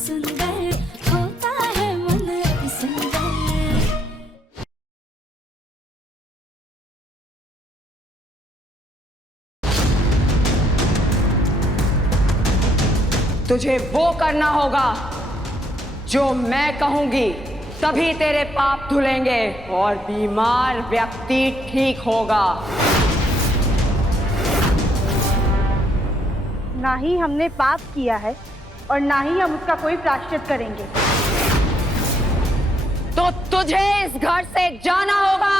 सुंदर होता है मन अति सुंदर। तुझे वो करना होगा जो मैं कहूंगी, तभी तेरे पाप धुलेंगे और बीमार व्यक्ति ठीक होगा। ना ही हमने पाप किया है और ना ही हम उसका कोई प्रायश्चित करेंगे। तो तुझे इस घर से जाना होगा।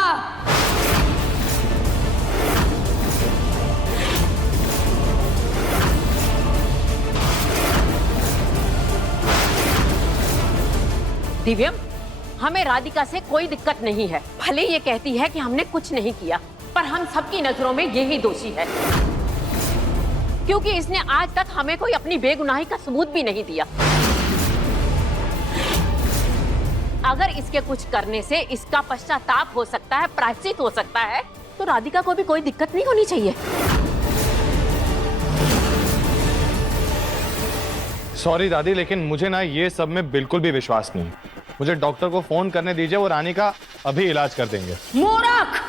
दिव्यम, हमें राधिका से कोई दिक्कत नहीं है। भले ये कहती है कि हमने कुछ नहीं किया, पर हम सबकी नजरों में यही दोषी है, क्योंकि इसने आज तक हमें कोई अपनी बेगुनाही का सबूत भी नहीं दिया। अगर इसके कुछ करने से इसका पश्चाताप हो सकता है, प्रायश्चित हो सकता है, तो राधिका को भी कोई दिक्कत नहीं होनी चाहिए। सॉरी दादी, लेकिन मुझे ना ये सब में बिल्कुल भी विश्वास नहीं है। मुझे डॉक्टर को फोन करने दीजिए, वो रानी का अभी इलाज कर देंगे। मूर्ख!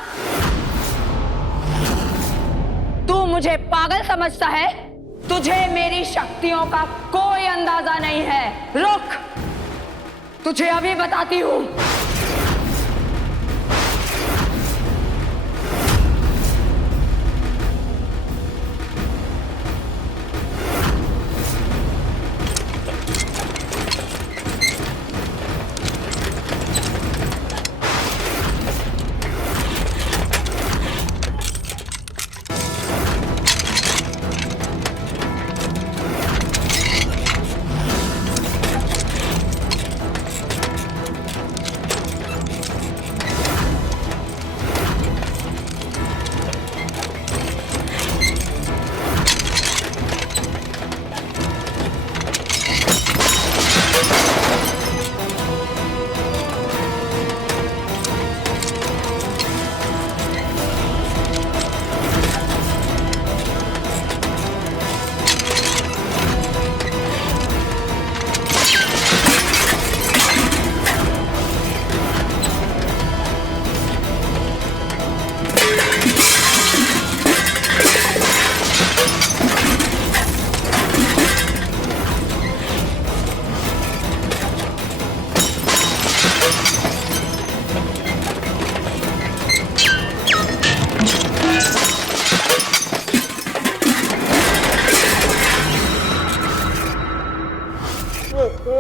तू मुझे पागल समझता है? तुझे मेरी शक्तियों का कोई अंदाजा नहीं है। रुक, तुझे अभी बताती हूं।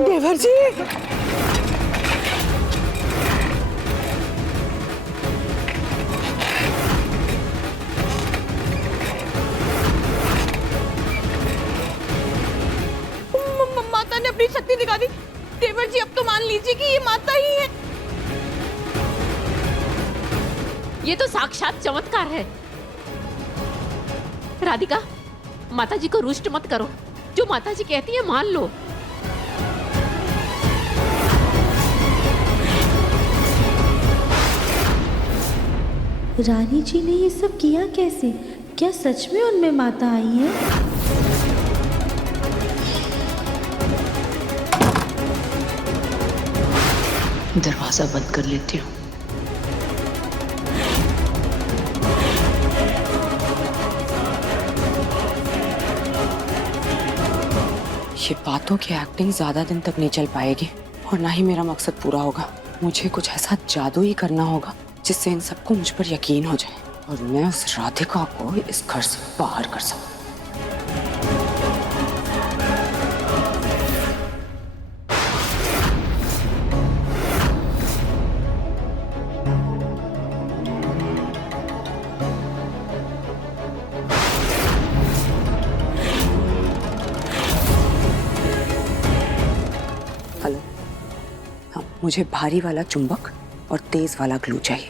देवर जी, माता ने अपनी शक्ति दिखा दी। देवर जी, अब तो मान लीजिए कि ये माता ही है। ये तो साक्षात चमत्कार है। राधिका, माता जी को रुष्ट मत करो। जो माता जी कहती है मान लो। रानी जी ने ये सब किया कैसे? क्या सच में उनमें माता आई है? दरवाजा बंद कर लेती हूँ। ये बातों की एक्टिंग ज्यादा दिन तक नहीं चल पाएगी और ना ही मेरा मकसद पूरा होगा। मुझे कुछ ऐसा जादू ही करना होगा जिससे इन सबको मुझ पर यकीन हो जाए और मैं उस राधिका को इस घर से बाहर कर सकूं। हेलो, हाँ, मुझे भारी वाला चुंबक और तेज वाला ग्लू चाहिए।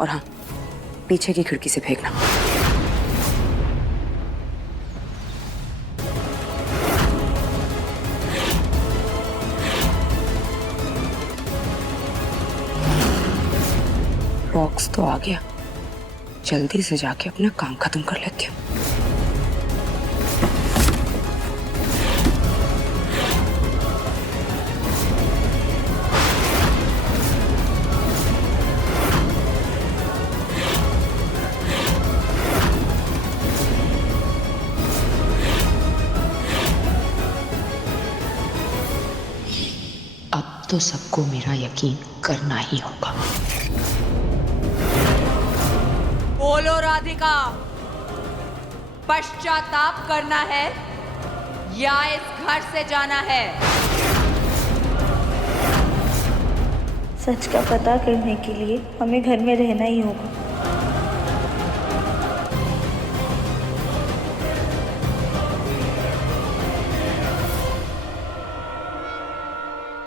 और हाँ, पीछे की खिड़की से फेंकना। बॉक्स तो आ गया, जल्दी से जाके अपना काम खत्म कर लेती हूँ। तो सबको मेरा यकीन करना ही होगा। बोलो राधिका, पश्चाताप करना है या इस घर से जाना है? सच का पता करने के लिए हमें घर में रहना ही होगा।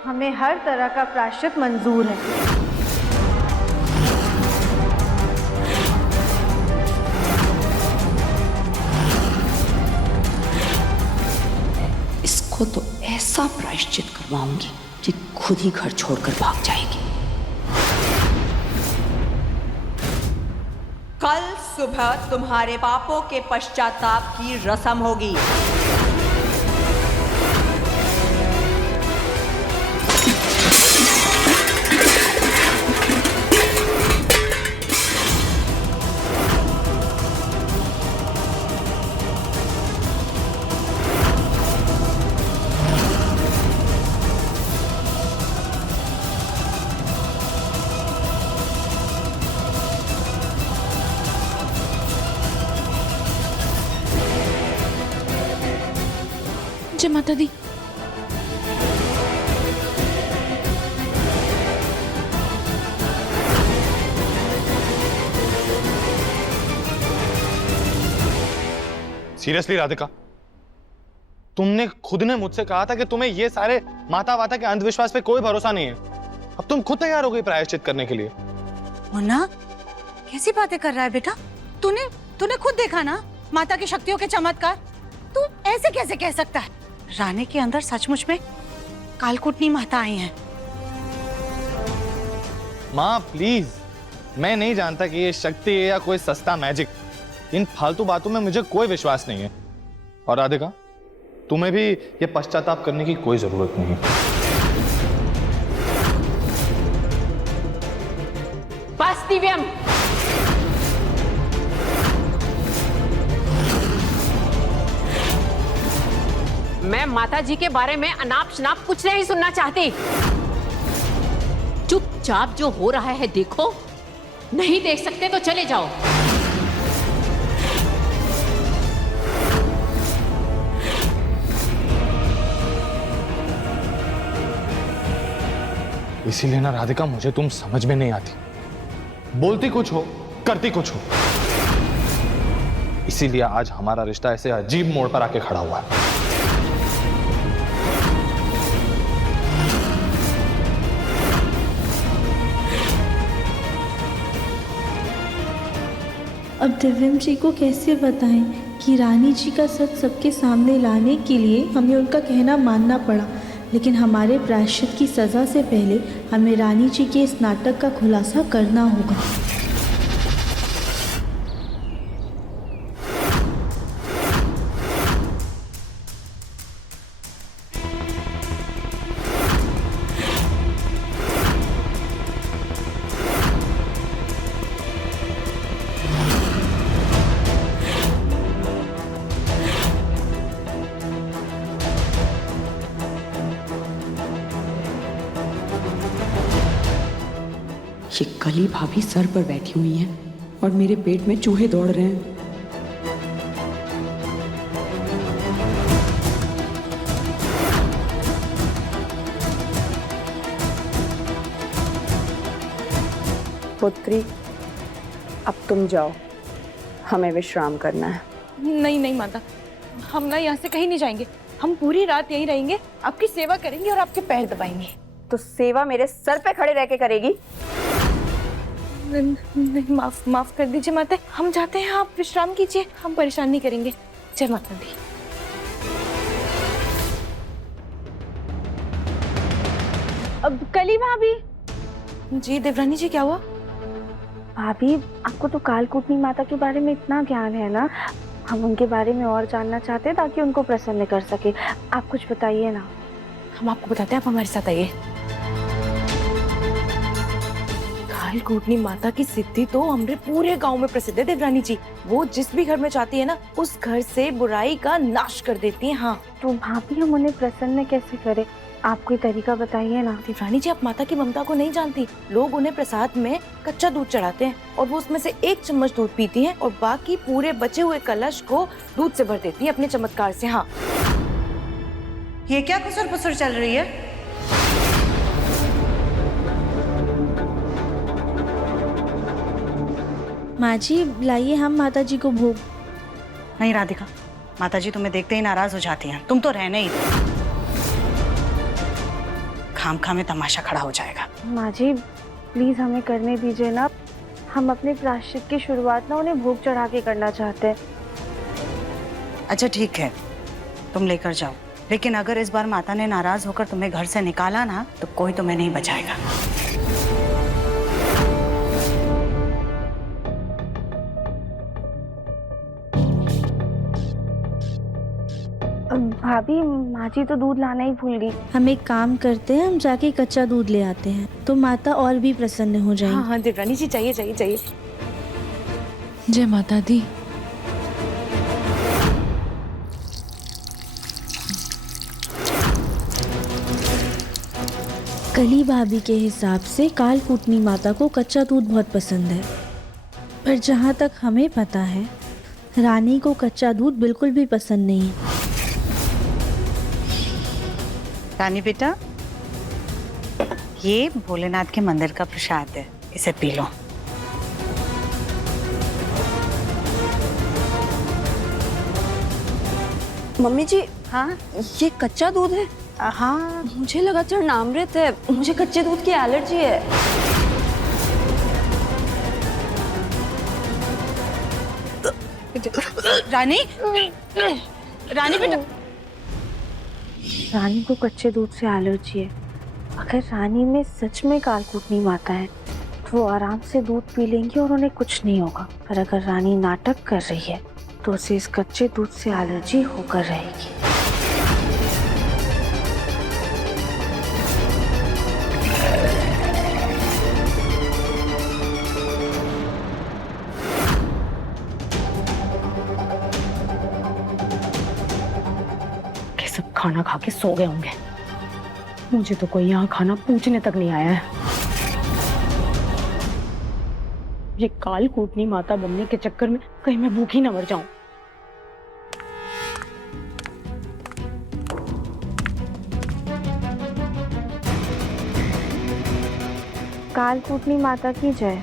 हमें हर तरह का प्रायश्चित मंजूर है। इसको तो ऐसा प्रायश्चित करवाऊंगी कि खुद ही घर छोड़कर भाग जाएगी। कल सुबह तुम्हारे पापों के पश्चाताप की रस्म होगी। जय माता दी। सीरियसली राधिका, तुमने खुद ने मुझसे कहा था कि तुम्हें ये सारे माता वाता के अंधविश्वास पे कोई भरोसा नहीं है। अब तुम खुद तैयार हो गई प्रायश्चित करने के लिए। मुन्ना, कैसी बातें कर रहा है बेटा? तूने खुद देखा ना माता की शक्तियों के चमत्कार। तू ऐसे कैसे कह सकता है? रानी के अंदर सचमुच में कालकूटनी माता आई हैं। माँ प्लीज, मैं नहीं जानता कि ये शक्ति है या कोई सस्ता मैजिक। इन फालतू बातों में मुझे कोई विश्वास नहीं है। और राधिका, तुम्हें भी ये पश्चाताप करने की कोई जरूरत नहीं। बस दिव्यम, मैं माताजी के बारे में अनाप शनाप कुछ नहीं सुनना चाहती। चुपचाप जो हो रहा है देखो, नहीं देख सकते तो चले जाओ। इसीलिए ना राधिका, मुझे तुम समझ में नहीं आती। बोलती कुछ हो, करती कुछ हो। इसीलिए आज हमारा रिश्ता ऐसे अजीब मोड़ पर आके खड़ा हुआ है। अब दिव्यम जी को कैसे बताएं कि रानी जी का सच सबके सामने लाने के लिए हमें उनका कहना मानना पड़ा। लेकिन हमारे प्रायश्चित की सज़ा से पहले हमें रानी जी के इस नाटक का खुलासा करना होगा। ये कली भाभी सर पर बैठी हुई हैं और मेरे पेट में चूहे दौड़ रहे हैं। पुत्री, अब तुम जाओ, हमें विश्राम करना है। नहीं नहीं माता, हम ना यहाँ से कहीं नहीं जाएंगे। हम पूरी रात यहीं रहेंगे, आपकी सेवा करेंगे और आपके पैर दबाएंगे। तो सेवा मेरे सर पे खड़े रह के करेगी? नहीं, माफ कर दीजिए माता, हम जाते हैं, आप विश्राम कीजिए, हम परेशान नहीं करेंगे। जय माता दी। अब कली भाभी। जी देवरानी जी, क्या हुआ? भाभी, आपको तो कालकूटनी माता के बारे में इतना ज्ञान है ना, हम उनके बारे में और जानना चाहते हैं ताकि उनको प्रसन्न कर सके। आप कुछ बताइए ना। हम आपको बताते हैं, आप हमारे साथ आइए। कालकूटनी माता की सिद्धि तो हमारे पूरे गांव में प्रसिद्ध है देवरानी जी। वो जिस भी घर में जाती है ना, उस घर से बुराई का नाश कर देती है। हाँ, तो भाभी, हम उन्हें प्रसन्न कैसे करें? आप कोई तरीका बताइए ना। रानी जी, आप माता की ममता को नहीं जानती। लोग उन्हें प्रसाद में कच्चा दूध चढ़ाते हैं और वो उसमें से 1 चम्मच दूध पीती हैं और बाकी पूरे बचे हुए कलश को दूध से भर देती हैं अपने चमत्कार से। हाँ, ये क्या खुसर पुसर चल रही है? माँ जी, लाइए हम माता जी को भोग। नहीं राधिका, माता जी तुम्हें देखते ही नाराज हो जाती हैं। तुम तो रहने ही दो, खाम खा में तमाशा खड़ा हो जाएगा। माँ जी प्लीज हमें करने दीजिए ना। हम अपने प्रायश्चित की शुरुआत ना उन्हें भोग चढ़ा के करना चाहते हैं। अच्छा ठीक है, तुम लेकर जाओ, लेकिन अगर इस बार माता ने नाराज होकर तुम्हें घर से निकाला ना तो कोई तुम्हें नहीं बचाएगा। भाभी, माँ जी तो दूध लाना ही भूल गई। हम एक काम करते हैं, हम जाके कच्चा दूध ले आते हैं तो माता और भी प्रसन्न हो जाएंगी। हाँ हाँ देवरानी जी, चाहिए चाहिए चाहिए। जय माता दी। कली भाभी के हिसाब से कालकूटनी माता को कच्चा दूध बहुत पसंद है, पर जहाँ तक हमें पता है रानी को कच्चा दूध बिल्कुल भी पसंद नहीं है। रानी बेटा, ये भोलेनाथ के मंदिर का प्रसाद है, इसे पी लो। मम्मी जी, हाँ ये कच्चा दूध है? हाँ, मुझे लगा चरणामृत है। मुझे कच्चे दूध की एलर्जी है। रानी, रानी बेटा। रानी को कच्चे दूध से एलर्जी है। अगर रानी में सच में कालकूटनी माता है तो वो आराम से दूध पी लेंगी और उन्हें कुछ नहीं होगा। पर अगर रानी नाटक कर रही है तो उसे इस कच्चे दूध से एलर्जी होकर रहेगी। सब खाना खा के सो गए होंगे। मुझे तो कोई यहाँ खाना पूछने तक नहीं आया है। ये कालकूटनी माता बनने के चक्कर में कहीं मैं भूखी ना मर जाऊं। कालकूटनी माता की जय।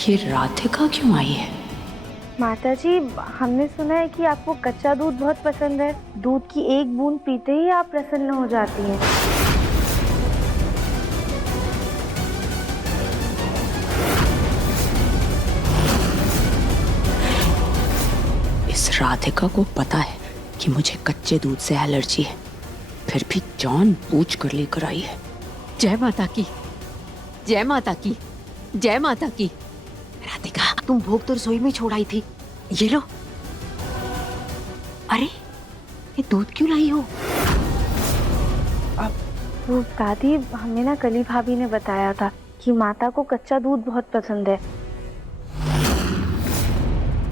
ये राधिका क्यों आई है? माता जी, हमने सुना है कि आपको कच्चा दूध बहुत पसंद है। दूध की एक बूंद पीते ही आप प्रसन्न हो जाती हैं। इस राधिका को पता है कि मुझे कच्चे दूध से एलर्जी है, फिर भी जानबूझ कर लेकर आई है। जय माता की, जय माता की, जय माता की। राधिका, तुम भोग तो रसोई में छोड़ आई थी, ये लो। अरे ये दूध क्यों लाई हो? वो दादी, हमें ना कली भाभी ने बताया था कि माता को कच्चा दूध बहुत पसंद है।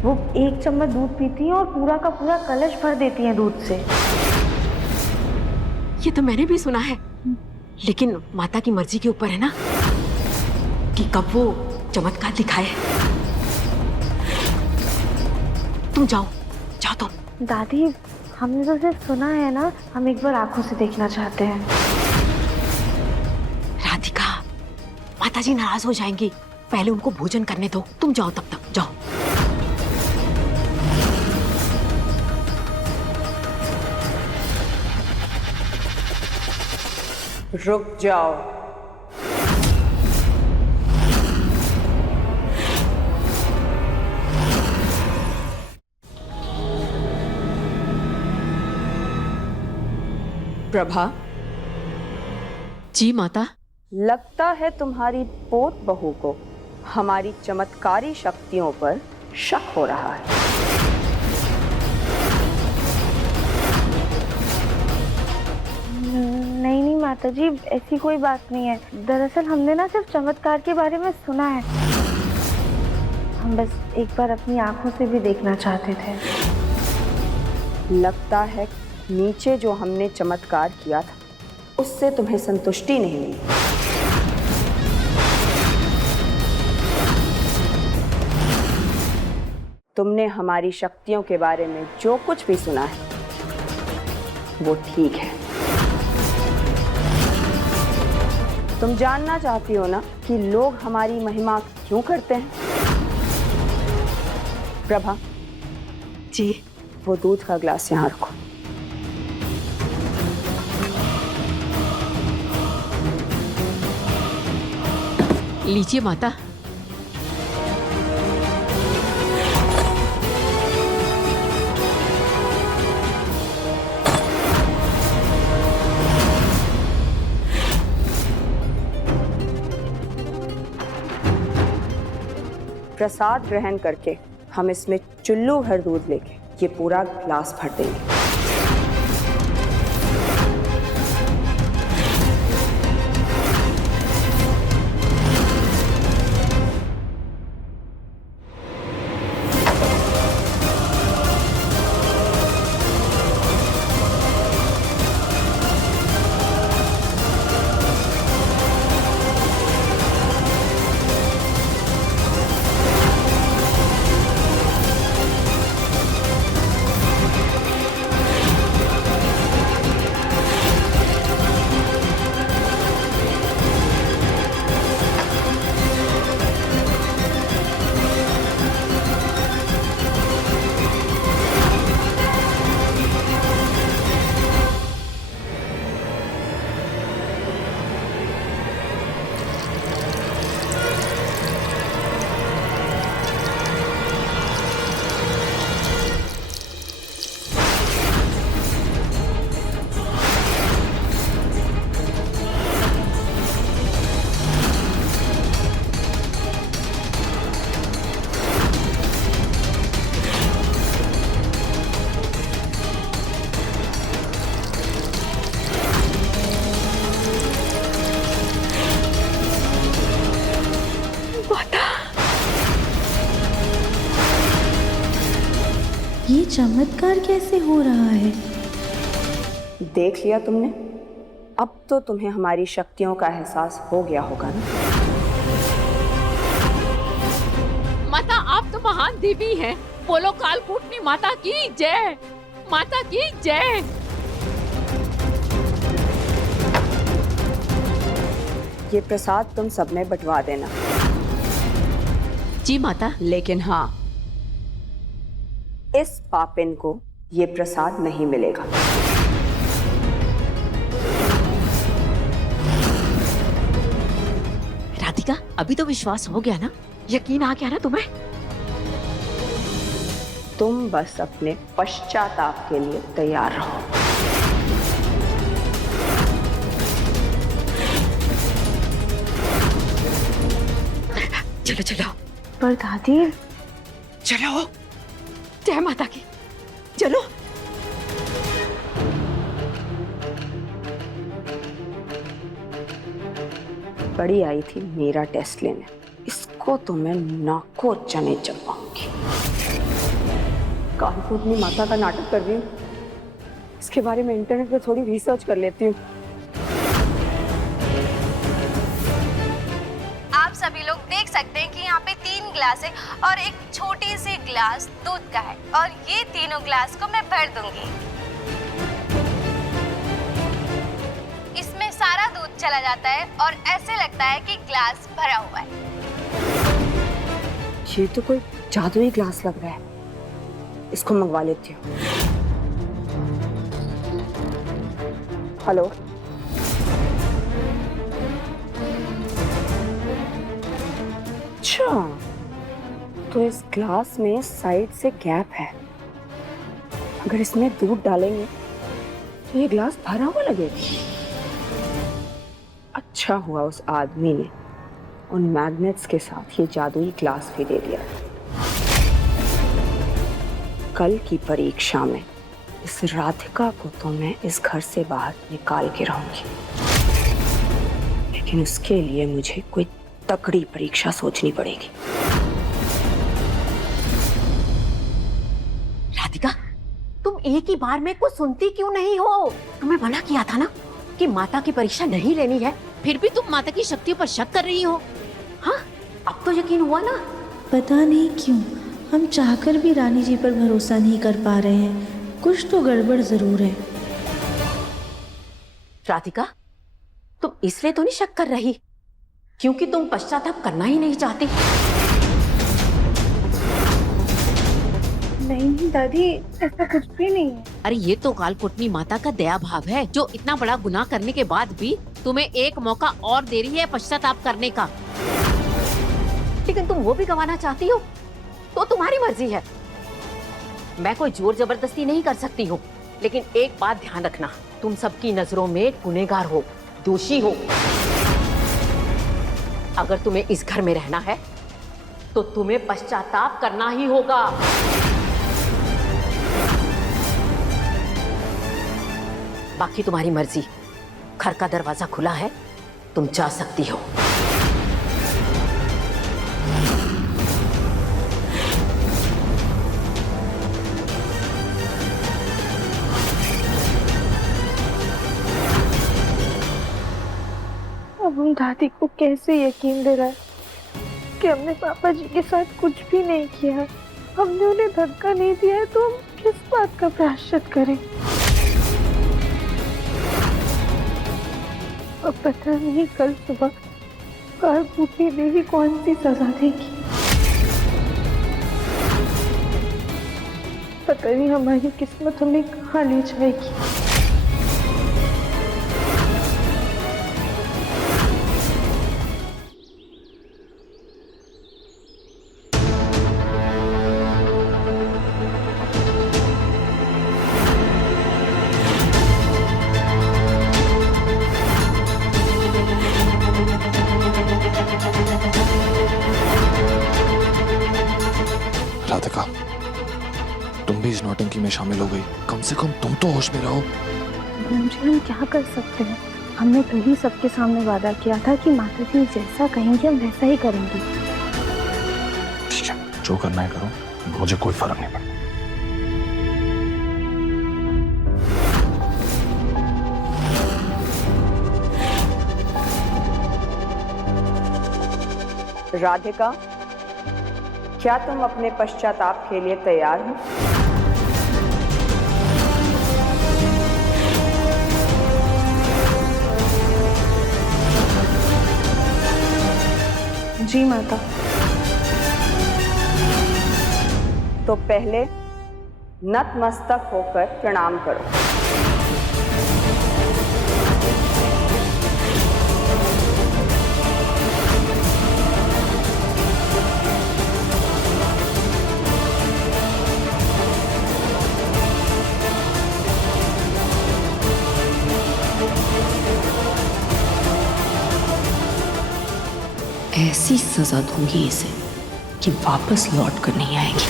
वो 1 चम्मच दूध पीती हैं और पूरा का पूरा कलश भर देती हैं दूध से। ये तो मैंने भी सुना है, लेकिन माता की मर्जी के ऊपर है ना कि कब वो चमत्कार दिखाए। तुम जाओ, जाओ तुम। दादी, हमने तो सिर्फ सुना है ना, हम एक बार आंखों से देखना चाहते हैं। राधिका, माता जी नाराज हो जाएंगी, पहले उनको भोजन करने दो। तुम जाओ, तब तक जाओ। रुक जाओ। प्रभा जी माता। लगता है तुम्हारी पोत बहू को हमारी चमत्कारी शक्तियों पर शक हो रहा है। नहीं नहीं माता जी, ऐसी कोई बात नहीं है। दरअसल हमने ना सिर्फ चमत्कार के बारे में सुना है। हम बस एक बार अपनी आंखों से भी देखना चाहते थे। लगता है नीचे जो हमने चमत्कार किया था उससे तुम्हें संतुष्टि नहीं मिली। तुमने हमारी शक्तियों के बारे में जो कुछ भी सुना है वो ठीक है। तुम जानना चाहती हो ना कि लोग हमारी महिमा क्यों करते हैं? प्रभा जी। वो दूध का ग्लास यहाँ रखो। लीजिए माता। प्रसाद ग्रहण करके हम इसमें चुल्लू भर दूध लेके ये पूरा ग्लास भर देंगे। ये चमत्कार कैसे हो रहा है? देख लिया तुमने? अब तो तुम्हें हमारी शक्तियों का एहसास हो गया होगा ना? माता आप तो महान देवी हैं। बोलो कालकूटनी माता की जय, माता की जय। ये प्रसाद तुम सब में बंटवा देना। जी माता। लेकिन हाँ, इस पापिन को ये प्रसाद नहीं मिलेगा। राधिका अभी तो विश्वास हो गया ना, यकीन आ गया ना तुम्हें? तुम बस अपने पश्चाताप के लिए तैयार रहो। चलो चलो। पर दादी चलो, जय माता की। चलो। बड़ी आई थी मेरा टेस्ट लेने, इसको तो मैं नाको चने चबाऊंगी। कालकूटनी माता का नाटक कर रही हूँ, इसके बारे में इंटरनेट पे थोड़ी रिसर्च कर लेती हूँ। आप सभी लोग देख सकते हैं कि यहाँ पे 3 ग्लास है और एक छोटी सी ग्लास दूध का है और ये तीनों ग्लास को मैं भर दूंगी। इसमें सारा दूध चला जाता है और ऐसे लगता है कि ग्लास भरा हुआ है। ये तो कोई जादुई ग्लास लग रहा है, इसको मंगवा लेती हूँ। हेलो, अच्छा तो इस ग्लास में साइड से गैप है, अगर इसमें दूध डालेंगे तो ये ग्लास भरा हुआ लगेगा। अच्छा हुआ उस आदमी ने उन मैग्नेट्स के साथ ये जादुई ग्लास भी दे दिया। कल की परीक्षा में इस राधिका को तो मैं इस घर से बाहर निकाल के रहूंगी, लेकिन उसके लिए मुझे कोई तगड़ी परीक्षा सोचनी पड़ेगी। राधिका तुम एक ही बार में कुछ सुनती क्यों नहीं हो? तुम्हें मना किया था ना, कि माता की परीक्षा नहीं लेनी है, फिर भी तुम माता की शक्तियों पर शक कर रही हो। हाँ, अब तो यकीन हुआ ना? पता नहीं क्यों हम चाहकर भी रानी जी पर भरोसा नहीं कर पा रहे हैं। कुछ तो गड़बड़ जरूर है। राधिका, तुम इसलिए तो नहीं शक कर रही क्योंकि तुम पश्चाताप करना ही नहीं चाहती? नहीं दादी, ऐसा कुछ भी नहीं है। अरे ये तो कालकोटनी माता का दया भाव है, जो इतना बड़ा गुनाह करने के बाद भी तुम्हें एक मौका और दे रही है पश्चाताप करने का। लेकिन तुम वो भी गंवाना चाहती हो तो तुम्हारी मर्जी है। मैं कोई जोर जबरदस्ती नहीं कर सकती हूँ, लेकिन एक बात ध्यान रखना, तुम सबकी नजरों में गुनहगार हो, दोषी हो। अगर तुम्हें इस घर में रहना है तो तुम्हें पश्चाताप करना ही होगा। बाकी तुम्हारी मर्जी। घर का दरवाजा खुला है, तुम जा सकती हो। अब हम दादी को कैसे यकीन दिलाएं कि हमने पापा जी के साथ कुछ भी नहीं किया है? हमने उन्हें धक्का नहीं दिया है तो हम किस बात का प्रायश्चित करें? अब पता नहीं कल सुबह कालकूटनी देवी कौन सी सजा देगी। पता नहीं हमारी किस्मत हमें कहाँ ले जाएगी। राधिका, तुम भी इस नौटंकी में शामिल हो गई। कम से कम तुम तो होश में रहो। जी हम क्या कर सकते हैं? हमने कल ही सबके सामने वादा किया था कि माता जी जैसा कहेंगे हम वैसा ही करेंगे। ठीक है, जो करना है करो, मुझे कोई फर्क नहीं पड़ता। राधिका, क्या तुम अपने पश्चाताप के लिए तैयार हो? जी माता। तो पहले नतमस्तक होकर प्रणाम करो। ऐसी सजा दूंगी इसे कि वापस लौट कर नहीं आएगी।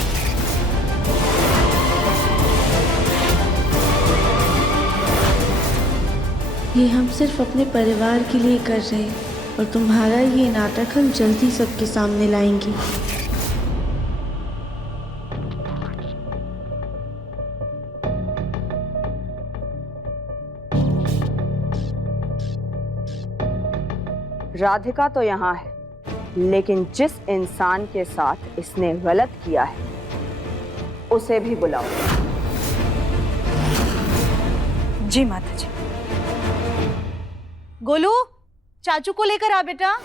ये हम सिर्फ अपने परिवार के लिए कर रहे हैं और तुम्हारा ये नाटक हम जल्दी सबके सामने लाएंगे। राधिका तो यहाँ है, लेकिन जिस इंसान के साथ इसने गलत किया है उसे भी बुलाओ। जी माता जी। गोलू, चाचू को लेकर आ बेटा।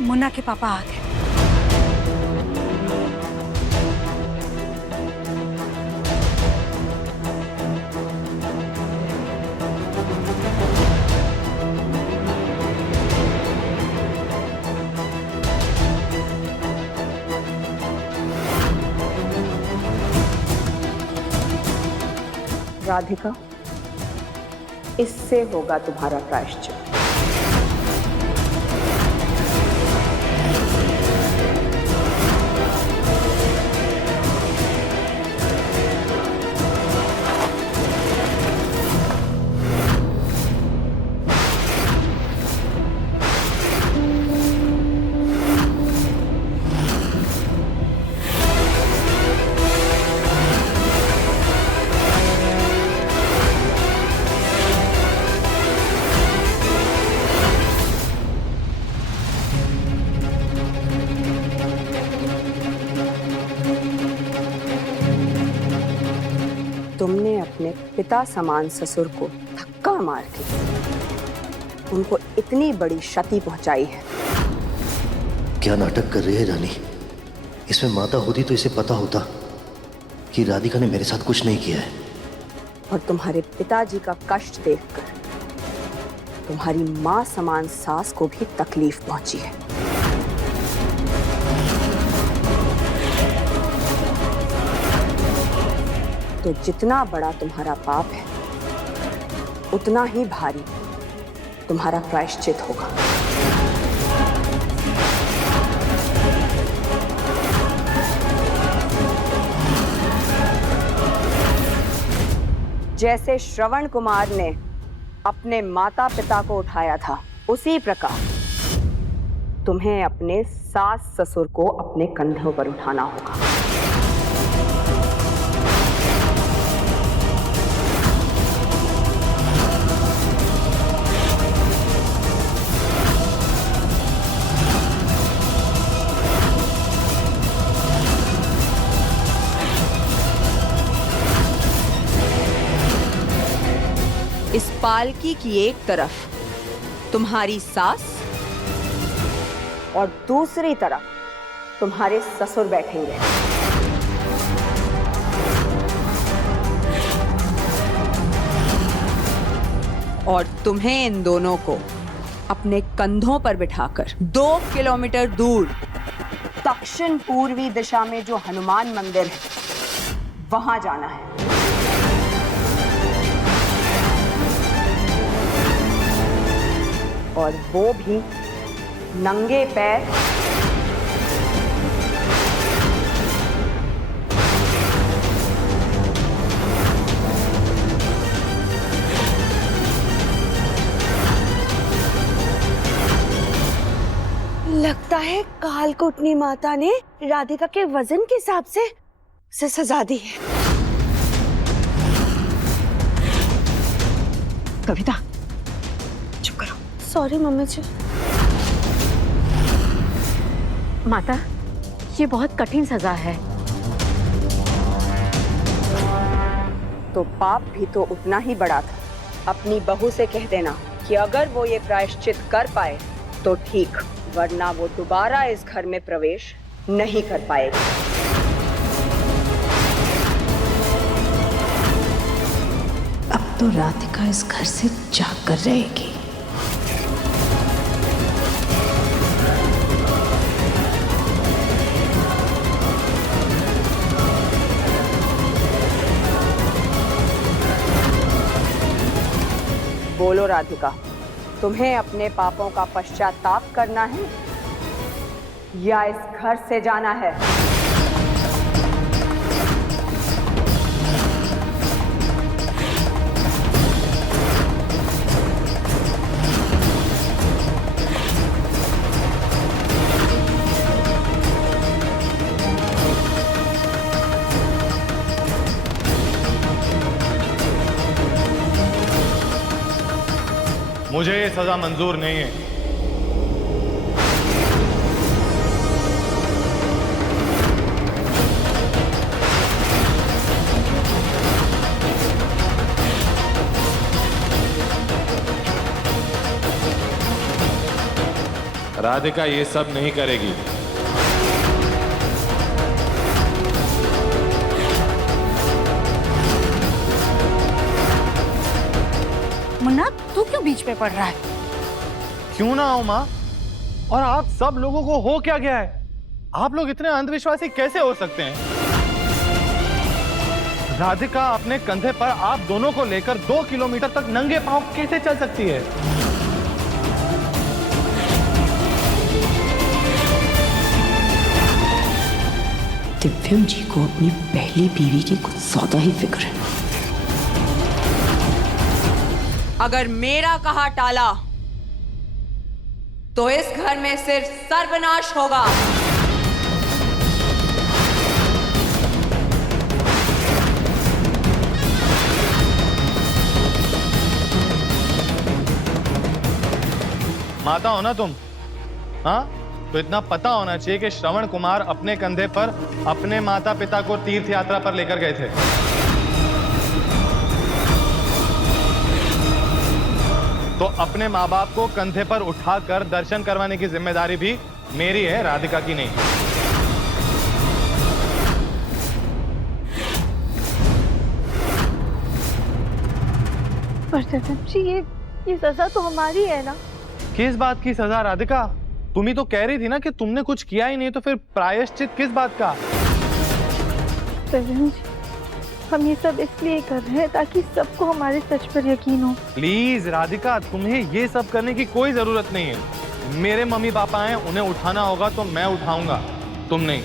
मुन्ना के पापा आ गए। राधिका, इससे होगा तुम्हारा प्रायश्चित। तुमने अपने पिता समान ससुर को धक्का मार के उनको इतनी बड़ी क्षति पहुंचाई है। क्या नाटक कर रही है रानी? इसमें माता होती तो इसे पता होता कि राधिका ने मेरे साथ कुछ नहीं किया है। और तुम्हारे पिताजी का कष्ट देखकर तुम्हारी माँ समान सास को भी तकलीफ पहुंची है। तो जितना बड़ा तुम्हारा पाप है उतना ही भारी तुम्हारा प्रायश्चित होगा। जैसे श्रवण कुमार ने अपने माता पिता को उठाया था, उसी प्रकार तुम्हें अपने सास ससुर को अपने कंधों पर उठाना होगा। इस पालकी की एक तरफ तुम्हारी सास और दूसरी तरफ तुम्हारे ससुर बैठेंगे। और तुम्हें इन दोनों को अपने कंधों पर बिठाकर 2 किलोमीटर दूर दक्षिण पूर्वी दिशा में जो हनुमान मंदिर है वहां जाना है। और वो भी नंगे पैर लगता है कालकोटनी माता ने राधिका के वजन के हिसाब से उसे सजा दी है। कविता चुप करो। सॉरी मम्मी जी। माता, ये बहुत कठिन सजा है। तो पाप भी तो उतना ही बड़ा था। अपनी बहू से कह देना कि अगर वो ये प्रायश्चित कर पाए तो ठीक, वरना वो दोबारा इस घर में प्रवेश नहीं कर पाएगी। अब तो राधिका इस घर से जाकर रहेगी। बोलो राधिका, तुम्हें अपने पापों का पश्चाताप करना है या इस घर से जाना है? मुझे ये सजा मंजूर नहीं है। राधिका ये सब नहीं करेगी। मुन्ना, तू क्यों बीच में पड़ रहा है? क्यों ना हो माँ? और आप सब लोगों को हो क्या गया है? आप लोग इतने अंधविश्वासी कैसे हो सकते हैं? राधिका अपने कंधे पर आप दोनों को लेकर 2 किलोमीटर तक नंगे पांव कैसे चल सकती है? दिव्यम जी को अपनी पहली बीवी की कुछ ज्यादा ही फिक्र है। अगर मेरा कहा टाला तो इस घर में सिर्फ सर्वनाश होगा। माता हो ना तुम? हाँ, तो इतना पता होना चाहिए कि श्रवण कुमार अपने कंधे पर अपने माता पिता को तीर्थ यात्रा पर लेकर गए थे। तो अपने माँ बाप को कंधे पर उठाकर दर्शन करवाने की जिम्मेदारी भी मेरी है, राधिका की नहीं। पर दिव्यम जी, ये सजा तो हमारी है ना। किस बात की सजा राधिका? तुम ही तो कह रही थी ना कि तुमने कुछ किया ही नहीं, तो फिर प्रायश्चित किस बात का? दिव्यम जी, हम ये सब इसलिए कर रहे हैं ताकि सबको हमारे सच पर यकीन हो। प्लीज राधिका, तुम्हें ये सब करने की कोई जरूरत नहीं है। मेरे मम्मी पापा हैं, उन्हें उठाना होगा तो मैं उठाऊंगा, तुम नहीं।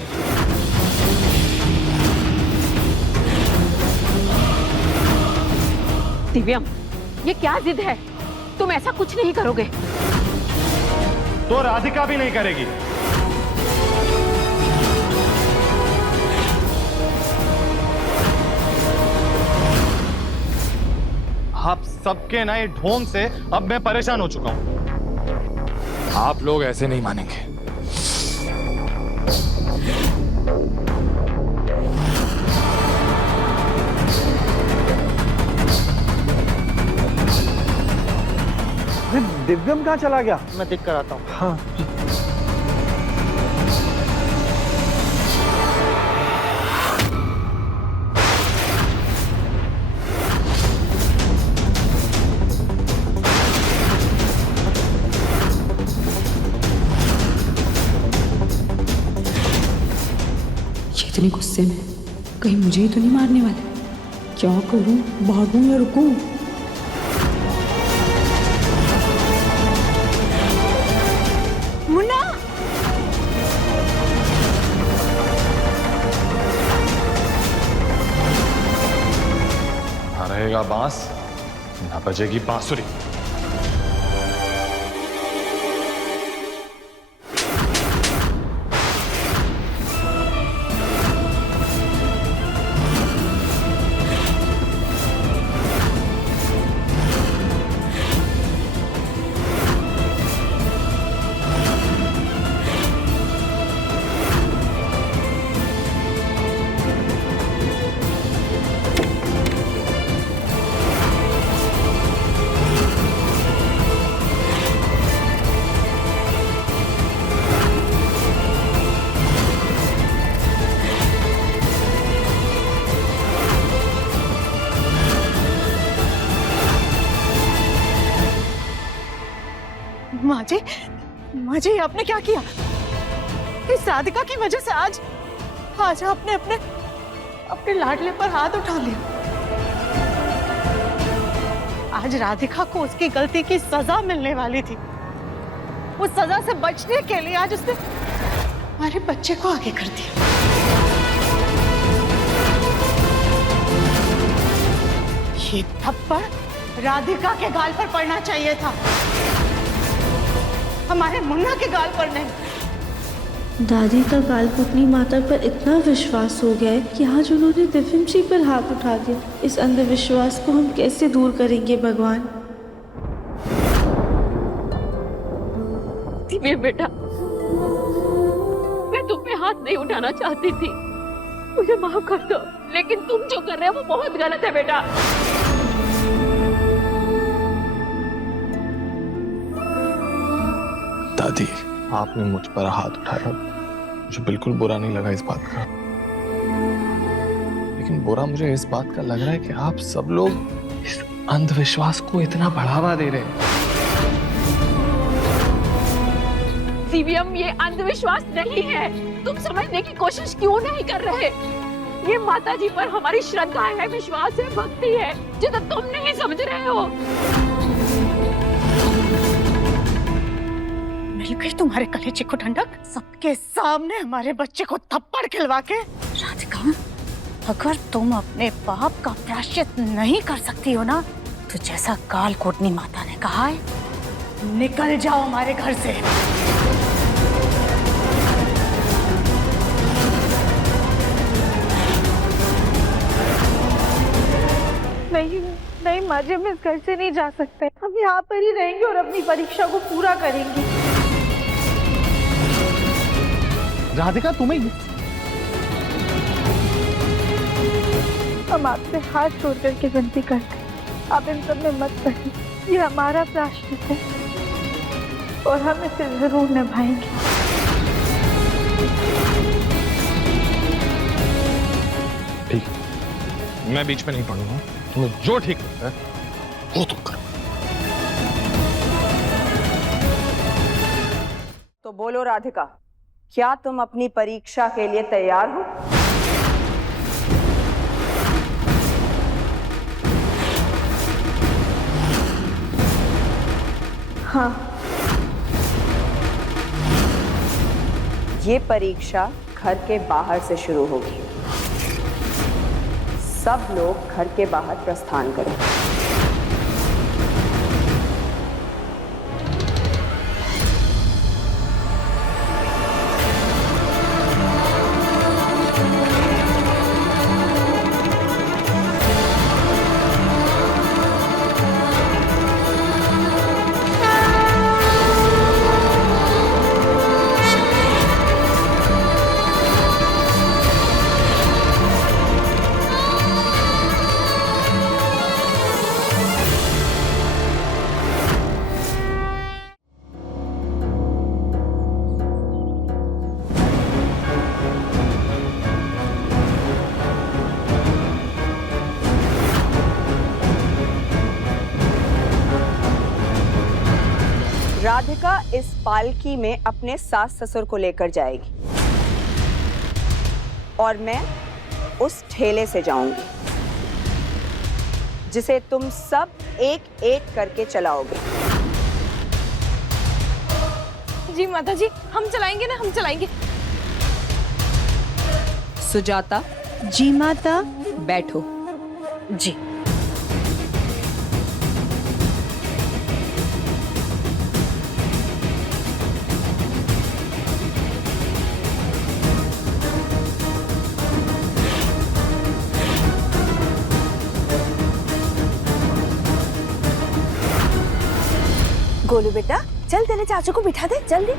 दिव्यम, ये क्या जिद है? तुम ऐसा कुछ नहीं करोगे। तो राधिका भी नहीं करेगी। आप सबके नए ढोंग से अब मैं परेशान हो चुका हूं। आप लोग ऐसे नहीं मानेंगे। दिव्यम कहाँ चला गया? मैं देख कर आता हूँ। हाँ। ये इतने गुस्से में कहीं मुझे ही तो नहीं मारने वाले? क्या करूं, भागूं या रुकूं? मुन्ना! ना रहेगा बांस, ना बजेगी बांसुरी। माँ जी, आपने क्या किया? इस राधिका की वजह से आज आपने अपने लाडले पर हाथ उठा लिया। आज राधिका को उसकी गलती की सजा मिलने वाली थी। उस सजा से बचने के लिए आज उसने हमारे बच्चे को आगे कर दिया। ये थप्पड़ राधिका के गाल पर पड़ना चाहिए था, हमारे मुन्ना के गाल पर नहीं। दादी का कालकुटनी माता पर इतना विश्वास हो गया है कि आज उन्होंने दिव्यम जी पर हाथ उठा दिया। इस अंधविश्वास को हम कैसे दूर करेंगे भगवान? दिव्य बेटा, मैं तुम पे हाथ नहीं उठाना चाहती थी, मुझे माफ कर दो, लेकिन तुम जो कर रहे हो वो बहुत गलत है बेटा। दादी, आपने मुझ पर हाथ उठाया, मुझे बिल्कुल बुरा नहीं लगा इस बात का, लेकिन बुरा मुझे इस बात का लग रहा है कि आप सब लोग इस अंधविश्वास को इतना बढ़ावा दे रहे हैं। दिव्यम, ये अंधविश्वास नहीं है, तुम समझने की कोशिश क्यों नहीं कर रहे? ये माता जी पर हमारी श्रद्धा है, विश्वास है, भक्ति है, जो तो तुम नहीं समझ रहे हो। मिल गई तुम्हारे कलेजे को ठंडक, सबके सामने हमारे बच्चे को थप्पड़ खिलवा के। राधिका, अगर तुम अपने पाप का प्रायश्चित नहीं कर सकती हो ना, तो जैसा कालकोटनी माता ने कहा है, निकल जाओ हमारे घर से। नहीं माँ जी, हम इस घर से नहीं जा सकते। हम यहाँ पर ही रहेंगे और अपनी परीक्षा को पूरा करेंगे। राधिका, तुम्हें हम आपसे हाथ जोड़ करके विनती करते हैं, आप इन सब में मत पड़िए। ये हमारा प्रायश्चित है और हम इसे जरूर निभाएंगे। ठीक, मैं बीच में नहीं पढ़ूंगा। तुम्हें जो ठीक लगता है वो तुम करो। तो बोलो राधिका, क्या तुम अपनी परीक्षा के लिए तैयार हो? हाँ। ये परीक्षा घर के बाहर से शुरू होगी। सब लोग घर के बाहर प्रस्थान करें। राधिका इस पालकी में अपने सास ससुर को लेकर जाएगी और मैं उस ठेले से जाऊंगी जिसे तुम सब एक एक करके चलाओगे। जी माता जी, हम चलाएंगे ना, हम चलाएंगे। सुजाता। जी माता। बैठो। जी। गोलू बेटा, चल तेरे चाचू को बिठा दे जल्दी।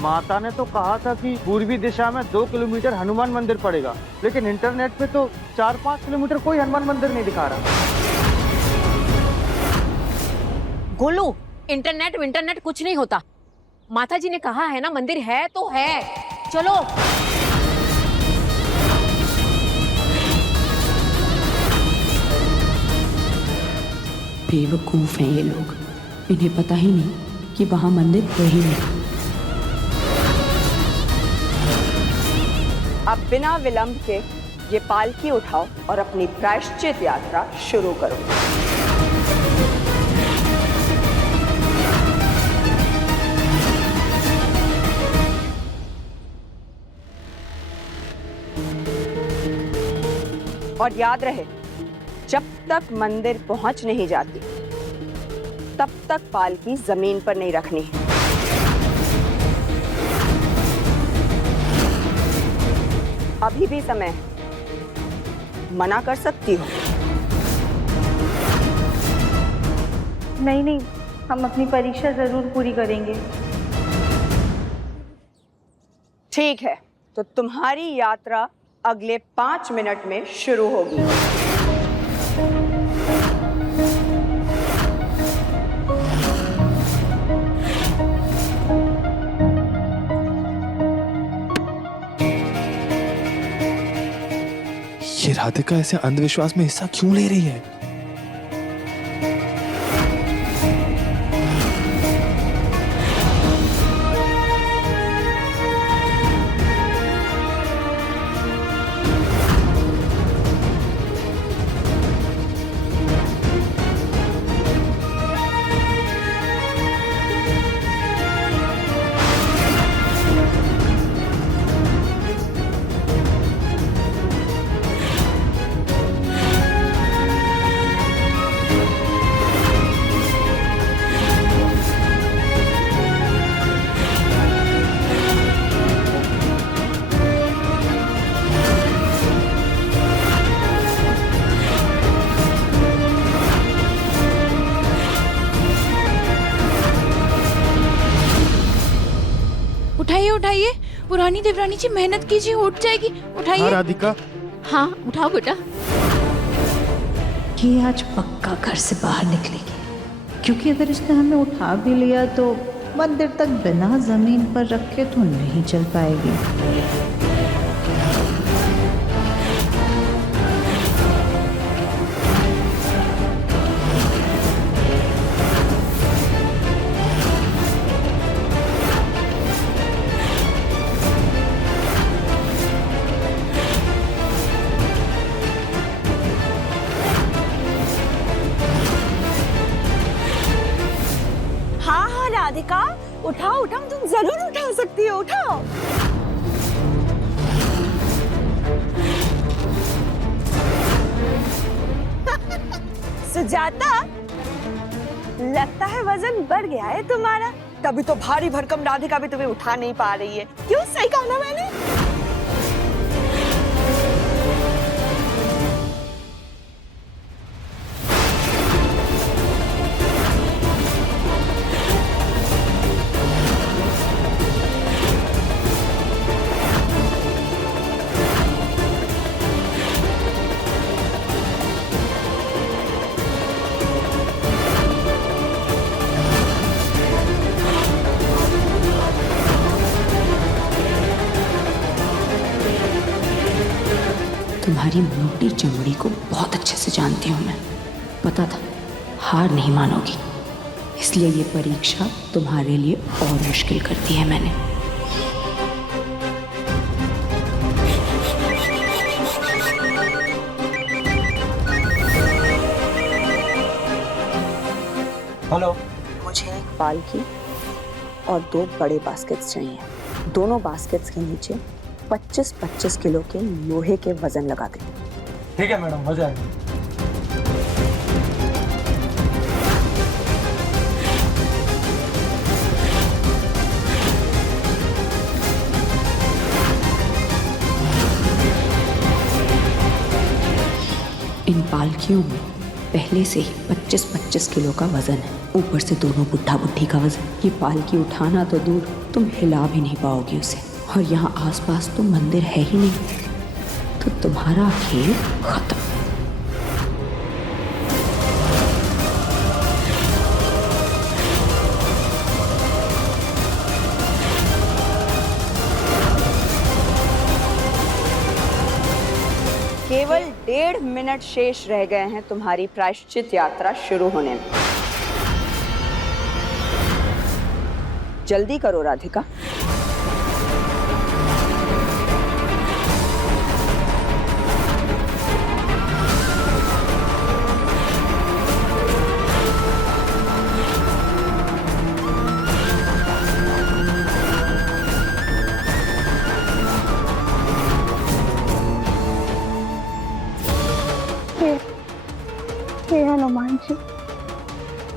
माता ने तो कहा था कि पूर्वी दिशा में 2 किलोमीटर हनुमान मंदिर पड़ेगा, लेकिन इंटरनेट पे तो 4-5 किलोमीटर कोई हनुमान मंदिर नहीं दिखा रहा। गोलू, इंटरनेट कुछ नहीं होता। माता जी ने कहा है ना, मंदिर है तो है। चलो। बेवकूफ हैं ये लोग, इन्हें पता ही नहीं कि वहां मंदिर है ही नहीं। अब बिना विलंब के ये पालकी उठाओ और अपनी प्रायश्चित यात्रा शुरू करो। और याद रहे, जब तक मंदिर पहुंच नहीं जाती तब तक पालकी जमीन पर नहीं रखनी है। अभी भी समय है, मना कर सकती हो। नहीं नहीं, हम अपनी परीक्षा जरूर पूरी करेंगे। ठीक है, तो तुम्हारी यात्रा अगले 5 मिनट में शुरू होगी। ये राधिका ऐसे अंधविश्वास में हिस्सा क्यों ले रही है? देवरानी देवरानी जी मेहनत कीजिए, उठ जाएगी, उठाइए। राधिका, हाँ उठाओ बेटा। ये आज पक्का घर से बाहर निकलेगी, क्योंकि अगर इसने हमें उठा भी लिया तो मंदिर तक बिना जमीन पर रखे तो नहीं चल पाएगी। राधिका, उठाओ उठाओ, तुम जरूर उठा सकती हो, उठाओ। सुजाता, लगता है वजन बढ़ गया है तुम्हारा, तभी तो भारी भरकम राधिका भी तुम्हें उठा नहीं पा रही है। क्यों, सही कहा ना मैंने? तुम्हारी मोटी चमड़ी को बहुत अच्छे से जानती हूँ मैं। पता था हार नहीं मानोगी, इसलिए ये परीक्षा तुम्हारे लिए और मुश्किल कर दी है मैंने। हेलो। मुझे एक पालकी और 2 बड़े बास्केट्स चाहिए। दोनों बास्केट्स के नीचे 25-25 किलो के लोहे के वजन लगा दें। ठीक है मैडम, हो जाएगा। इन पालकियों में पहले से ही 25-25 किलो का वजन है, ऊपर से दोनों बुढ़ा बुढ़ी का वजन। ये पालकी उठाना तो दूर, तुम हिला भी नहीं पाओगी उसे। और यहाँ आसपास तो मंदिर है ही नहीं, तो तुम्हारा खेल खत्म। केवल 1.5 मिनट शेष रह गए हैं तुम्हारी प्रायश्चित यात्रा शुरू होने में। जल्दी करो राधिका। हे हनुमान जी,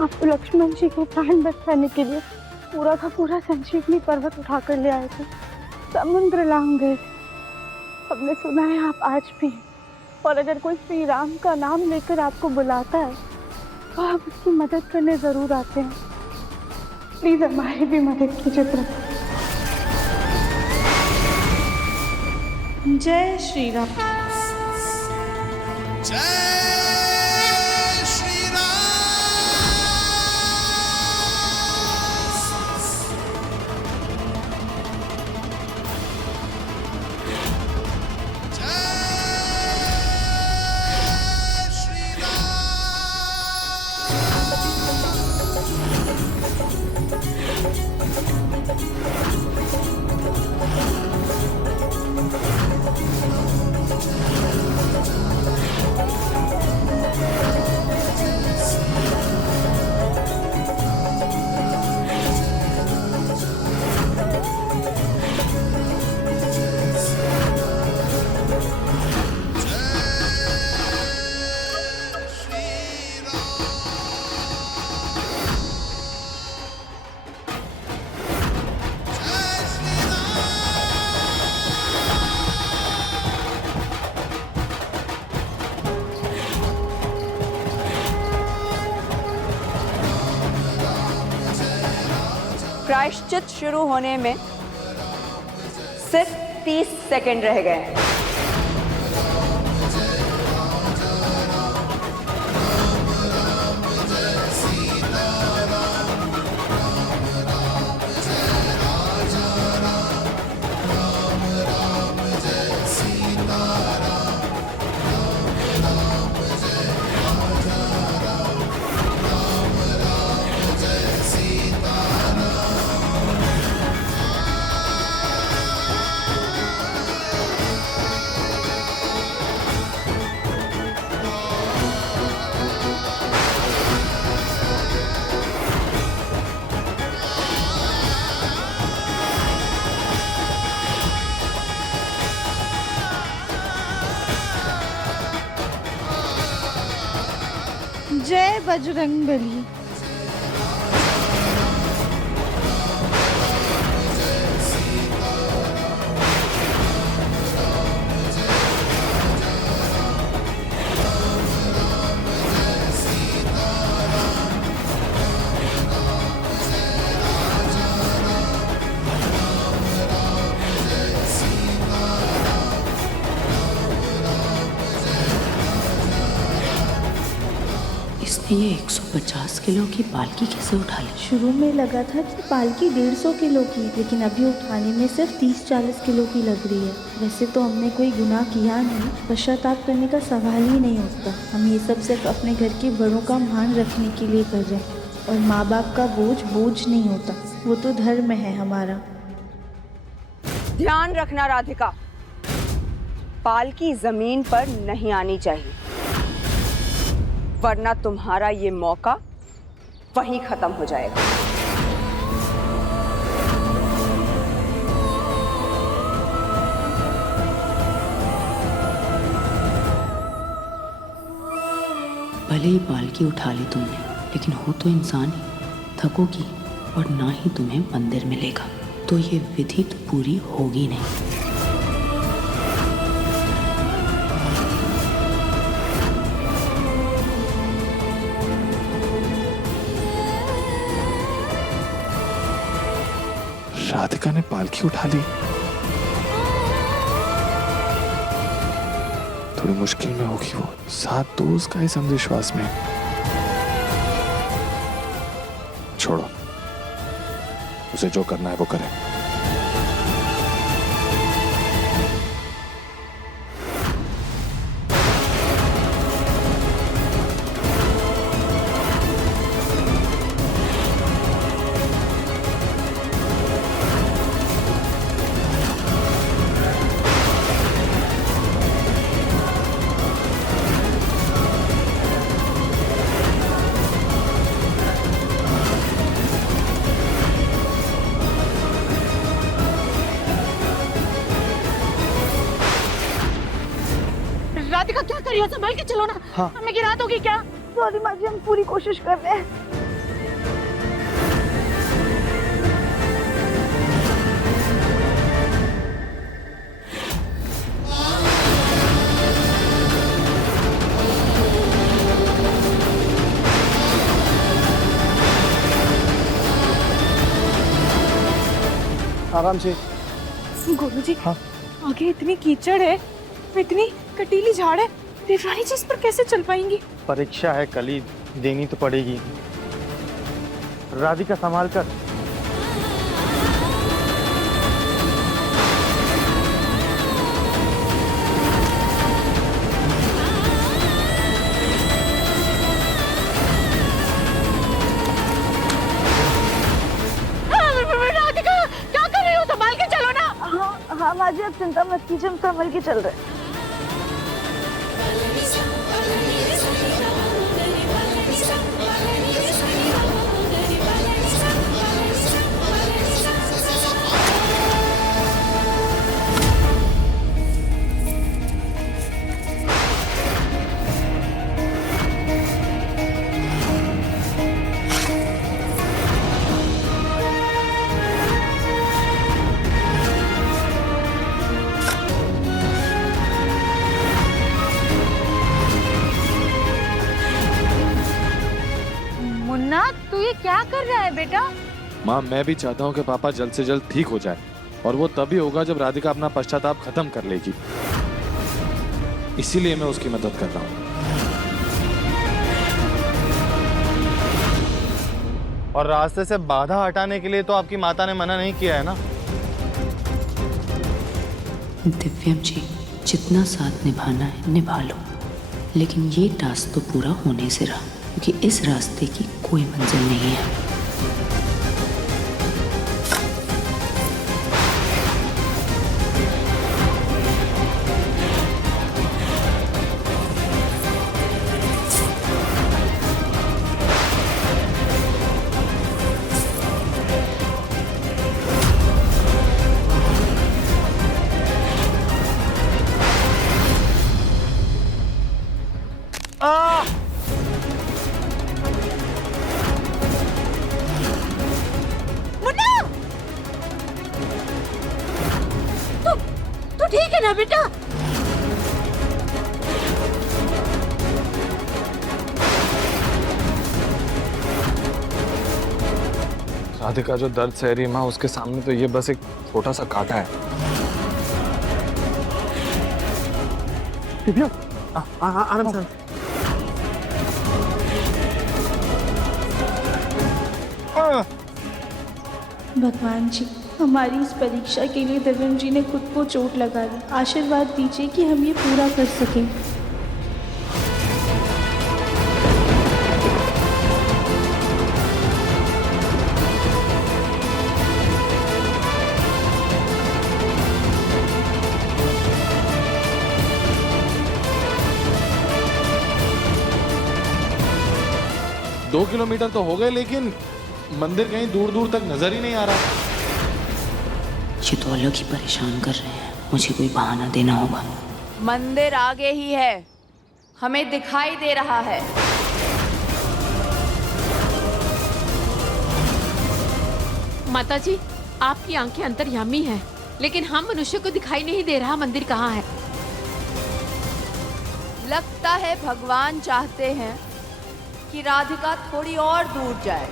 आप तो लक्ष्मण जी के प्राण बचाने के लिए पूरा का पूरा संजीवनी पर्वत उठा कर ले आए थे, समुद्र लांग गए थे। हमने सुना है आप आज भी, और अगर कोई श्री राम का नाम लेकर आपको बुलाता है तो आप उसकी मदद करने जरूर आते हैं। प्लीज हमारी भी मदद कीजिए प्रभु। जय श्री राम। प्रायश्चित शुरू होने में सिर्फ 30 सेकंड रह गए हैं। जय बजरंगबली। इसने ये 150 किलो की पालकी कैसे उठा ली? शुरू में लगा था कि पालकी 150 किलो की, लेकिन अभी उठाने में सिर्फ 30-40 किलो की लग रही है। वैसे तो हमने कोई गुनाह किया नहीं, पश्चाताप करने का सवाल ही नहीं उठता। हम ये सब सिर्फ अपने घर के बड़ों का मान रखने के लिए कर रहे हैं, और माँ बाप का बोझ नहीं होता, वो तो धर्म है हमारा। ध्यान रखना राधिका, पालकी जमीन पर नहीं आनी चाहिए, वरना तुम्हारा ये मौका वहीं खत्म हो जाएगा। भले ही पालकी उठा ली तुमने, लेकिन हो तो इंसान ही, थकोगी और ना ही तुम्हें मंदिर मिलेगा, तो ये विधि तो पूरी होगी नहीं। राधिका ने पालकी उठा ली। थोड़ी मुश्किल में होगी वो, साथ तो उसका इस अंधविश्वास में। छोड़ो, उसे जो करना है वो करे। राधिका क्या कर रही हो? संभाल के चलो ना। हाँ। हमें गिरा दोगी क्या? सॉरी माँ जी, हम पूरी कोशिश कर रहे हैं। आराम से। गुरु जी, हाँ? आगे इतनी कीचड़ है, इतनी कटीली झाड़ है, देवरानी जी इस पर कैसे चल पाएंगी? परीक्षा है कली, देनी तो पड़ेगी। राधिका संभाल कर। राधिका क्या कर रही हो? संभाल के चलो ना। हाँ माँ जी, आप चिंता मत कीजिए, हम संभल के चल रहे हैं। मुन्ना, तू ये क्या कर रहा है बेटा? माँ, मैं भी चाहता हूँ कि पापा जल्द से जल्द ठीक हो जाए, और वो तभी होगा जब राधिका अपना पश्चाताप खत्म कर लेगी। इसीलिए मैं उसकी मदद कर रहा हूं। और रास्ते से बाधा हटाने के लिए तो आपकी माता ने मना नहीं किया है ना? दिव्यम जी, जितना साथ निभाना है निभा लो, लेकिन ये टास्क तो पूरा होने से रहा, क्योंकि इस रास्ते की कोई मंजिल नहीं है। तू ठीक है ना बेटा? राधिका जो दर्द सह रही है माँ, उसके सामने तो ये बस एक छोटा सा कांटा है। आराम से। भगवान जी, हमारी इस परीक्षा के लिए दिव्यम जी ने खुद को चोट लगा दी। आशीर्वाद दीजिए कि हम ये पूरा कर सकें। दो किलोमीटर तो हो गए, लेकिन मंदिर कहीं दूर दूर तक नजर ही नहीं आ रहा। ये तो अलग ही परेशान कर रहे हैं, मुझे कोई बहाना देना होगा। मंदिर आगे ही है, हमें दिखाई दे रहा है। माताजी, आपकी आंखें अंतर्यामी हैं, लेकिन हम मनुष्य को दिखाई नहीं दे रहा मंदिर कहाँ है। लगता है भगवान चाहते हैं कि राधिका थोड़ी और दूर जाए।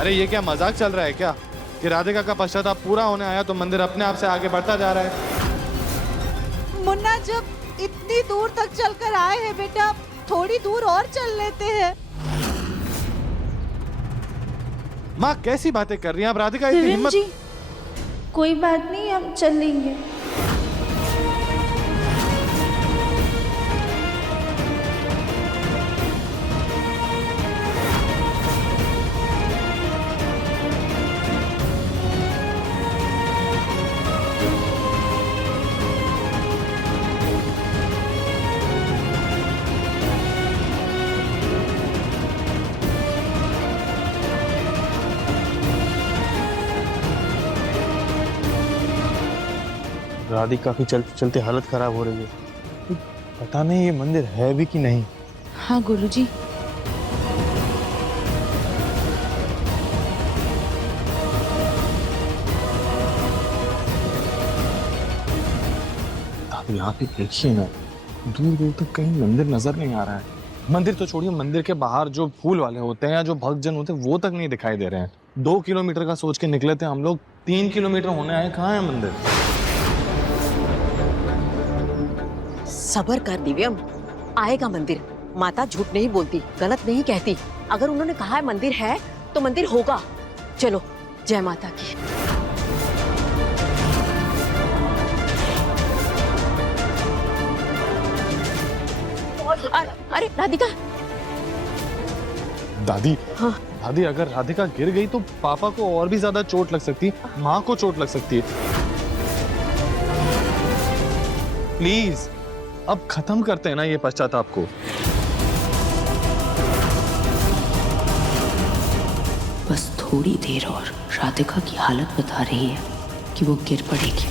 अरे ये क्या मजाक चल रहा है क्या कि राधिका का पश्चाताप पूरा होने आया तो मंदिर अपने आप से आगे बढ़ता जा रहा है? मुन्ना, जब इतनी दूर तक चलकर आए हैं बेटा, थोड़ी दूर और चल लेते हैं। माँ कैसी बातें कर रही हैं आप? राधिका इतनी दिव्यम हिम्मत। जी, कोई बात नहीं, हम चल लेंगे। राधिका की चलते चलते हालत खराब हो रही है। पता नहीं ये मंदिर है भी कि नहीं। हाँ गुरुजी। आप यहाँ पे देखिए ना, दूर दूर तक कहीं मंदिर नजर नहीं आ रहा है। मंदिर तो छोड़िए, मंदिर के बाहर जो फूल वाले होते हैं या जो भक्तजन होते हैं वो तक नहीं दिखाई दे रहे हैं। 2 किलोमीटर का सोच के निकले थे हम लोग, 3 किलोमीटर होने आए, कहाँ है मंदिर? सबर कर दिव्यम, आएगा मंदिर। माता झूठ नहीं बोलती, गलत नहीं कहती। अगर उन्होंने कहा है मंदिर है तो मंदिर होगा। चलो, जय माता की। अरे राधिका। दादी, हाँ। दादी अगर राधिका गिर गई तो पापा को और भी ज्यादा चोट लग सकती है, माँ को चोट लग सकती है। प्लीज अब खत्म करते हैं ना ये पश्चाताप को। बस थोड़ी देर और, राधिका की हालत बता रही है कि वो गिर पड़ेगी।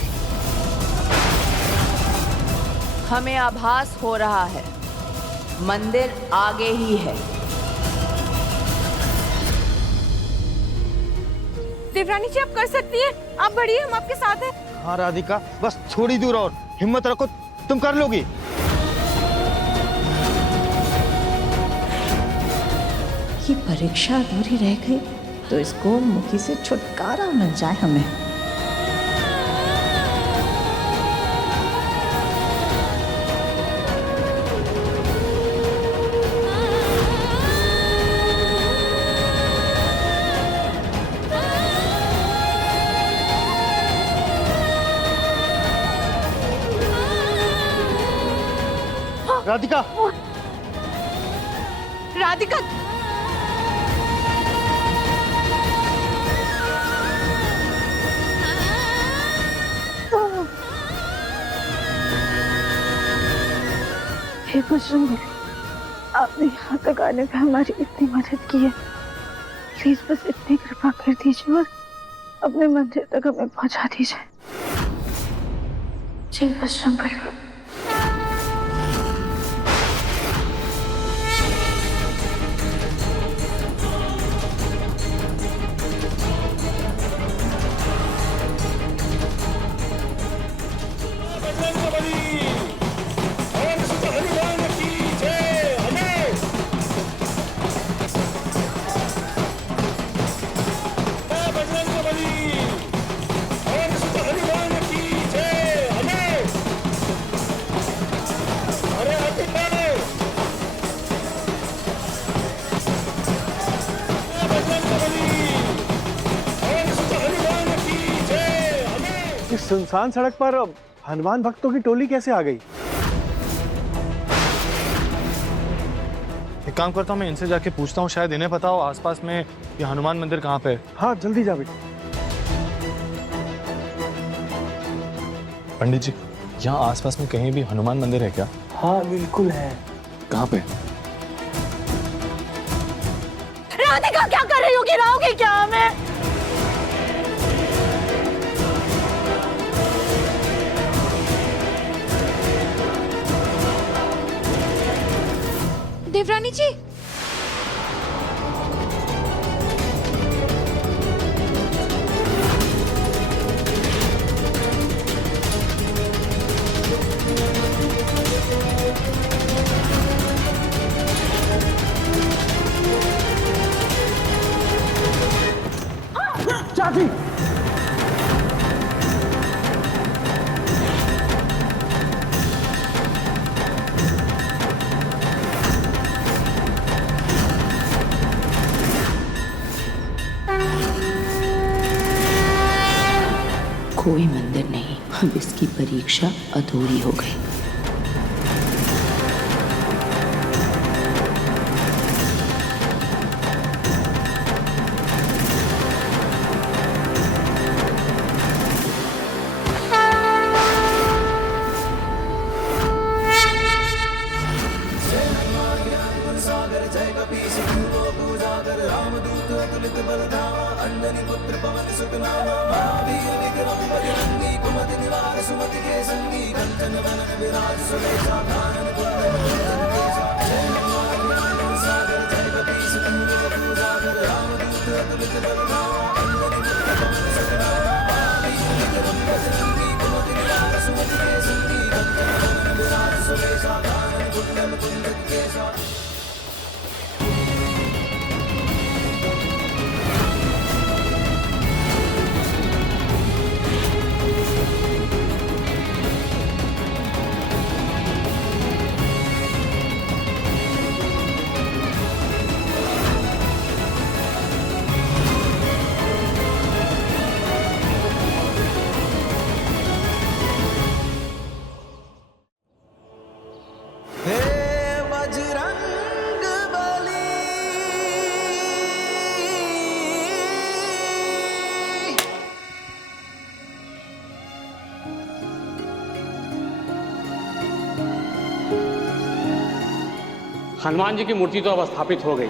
हमें आभास हो रहा है मंदिर आगे ही है। देवरानी जी, आप कर सकती हैं, आप बढ़िए, हम आपके साथ हैं। हाँ राधिका, बस थोड़ी दूर और, हिम्मत रखो, तुम कर लोगी। ये परीक्षा अधूरी रह गई तो इसको मुखी से छुटकारा मिल जाए हमें। राधिका, राधिका, हे बजरंग, आपने यहाँ तक आने में हमारी इतनी मदद की है, प्लीज बस इतनी कृपा कर दीजिए और अपने मंदिर तक हमें पहुँचा दीजिए। जय बजरंग। इस सुनसान सड़क पर हनुमान भक्तों की टोली कैसे आ गई? एक काम करता हूँ, मैं इनसे जाके पूछता हूँ, शायद इन्हें पता हो आसपास में ये हनुमान मंदिर कहाँ पे है। हाँ जल्दी जा बेटा। पंडित जी, यहाँ आसपास में कहीं भी हनुमान मंदिर है क्या? हाँ बिल्कुल है। कहाँ पे? राधिका क्या कर रही हो? गिराओगे क्या हमें? देवरानी जी, चाची, कोई मंदिर नहीं, अब इसकी परीक्षा अधूरी हो गई। हनुमान जी की मूर्ति तो अब स्थापित हो गई।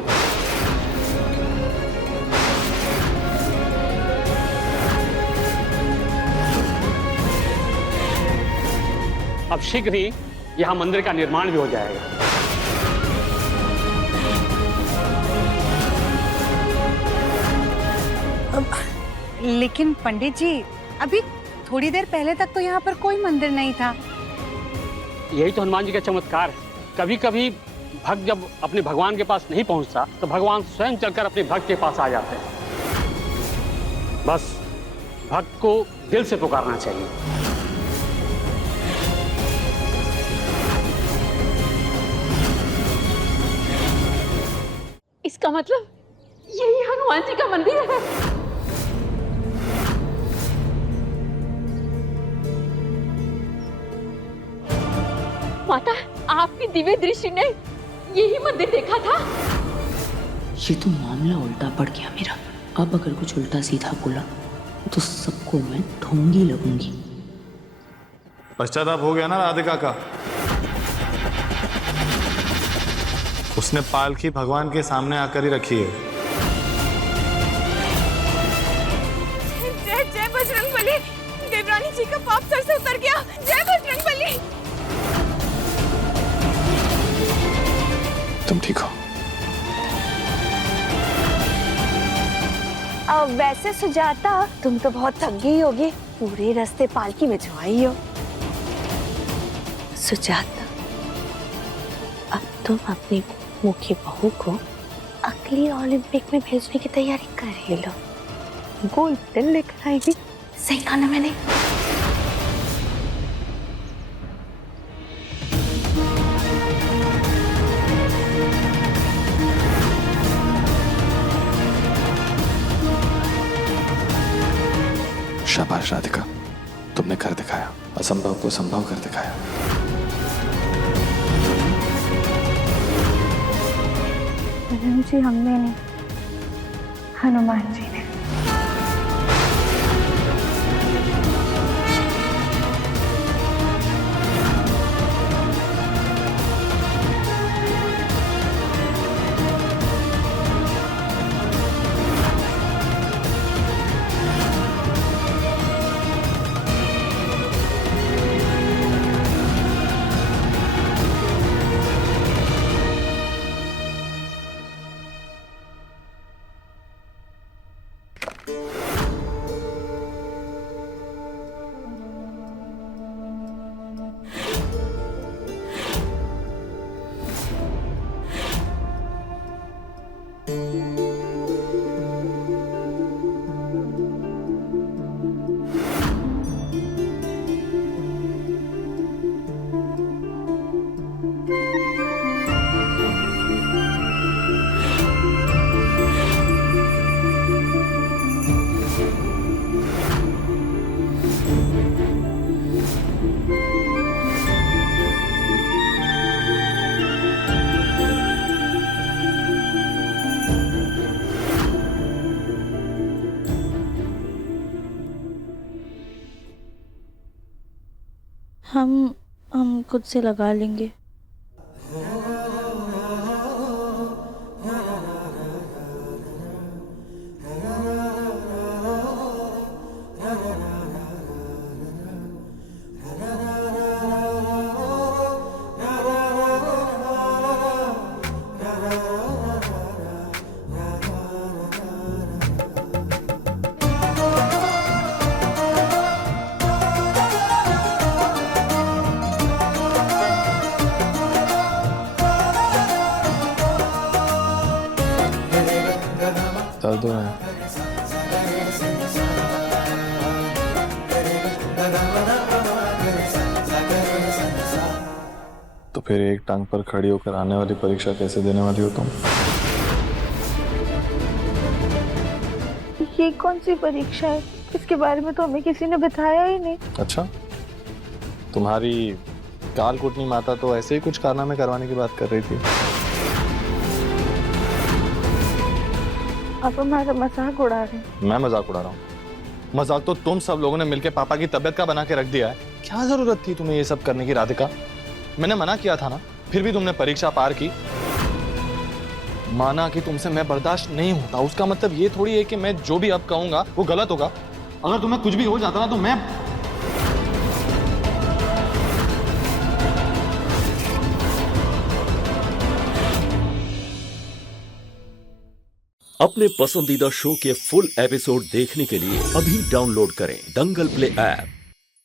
अब शीघ्र ही यहां मंदिर का निर्माण भी हो जाएगा। लेकिन पंडित जी, अभी थोड़ी देर पहले तक तो यहाँ पर कोई मंदिर नहीं था। यही तो हनुमान जी का चमत्कार है, कभी कभी भक्त जब अपने भगवान के पास नहीं पहुंचता तो भगवान स्वयं चलकर अपने भक्त के पास आ जाते हैं। बस भक्त को दिल से पुकारना चाहिए। इसका मतलब यही हनुमान जी का मंदिर है। माता, आपकी दिव्य दृष्टि ने यही मंदिर देखा था। ये तो मामला उल्टा पड़ गया मेरा। अब अगर कुछ उल्टा सीधा बोला तो सबको मैं ढोंगी लगूंगी। पश्चाताप हो गया ना राधिका का? उसने पालकी भगवान के सामने आकर ही रखी है। जय जय बजरंगबली, देवरानी जी का पाप सर से उतर गया। जय बजरंगबली। तुम ठीक हो? अब वैसे सुजाता, तुम तो बहुत थक गई होगी, पूरे रास्ते पालकी में जो आई हो। सुजाता, अब तुम अपनी मुखी बहू को अगली ओलंपिक में भेजने की तैयारी कर ही लो। गोल्ड मेडल लेकर आएगी। सही कहा ना मैंने? शाबाश राधिका, तुमने कर दिखाया, असंभव को संभव कर दिखाया। जी हमने नहीं, हनुमान जी ने। हम खुद से लगा लेंगे। दर्द हो रहा है? तो फिर एक टांग पर खड़ी होकर आने वाली परीक्षा कैसे देने वाली हो तुम? ये कौन सी परीक्षा है? इसके बारे में तो हमें किसी ने बताया ही नहीं। अच्छा, तुम्हारी कालकूटनी माता तो ऐसे ही कुछ कारनामे करवाने की बात कर रही थी। आप हमारा मजाक उड़ा रहे हैं। मैं मजाक उड़ा रहा हूँ? मजाक तो तुम सब लोगों ने मिलकर पापा की तबीयत का बना के रख दिया है। क्या जरूरत थी तुम्हें ये सब करने की राधिका? मैंने मना किया था ना, फिर भी तुमने परीक्षा पार की। माना कि तुमसे मैं बर्दाश्त नहीं होता, उसका मतलब ये थोड़ी है कि मैं जो भी अब कहूंगा वो गलत होगा। अगर तुम्हें कुछ भी हो जाता ना तो मैं अपने पसंदीदा शो के फुल एपिसोड देखने के लिए अभी डाउनलोड करें दंगल प्ले ऐप।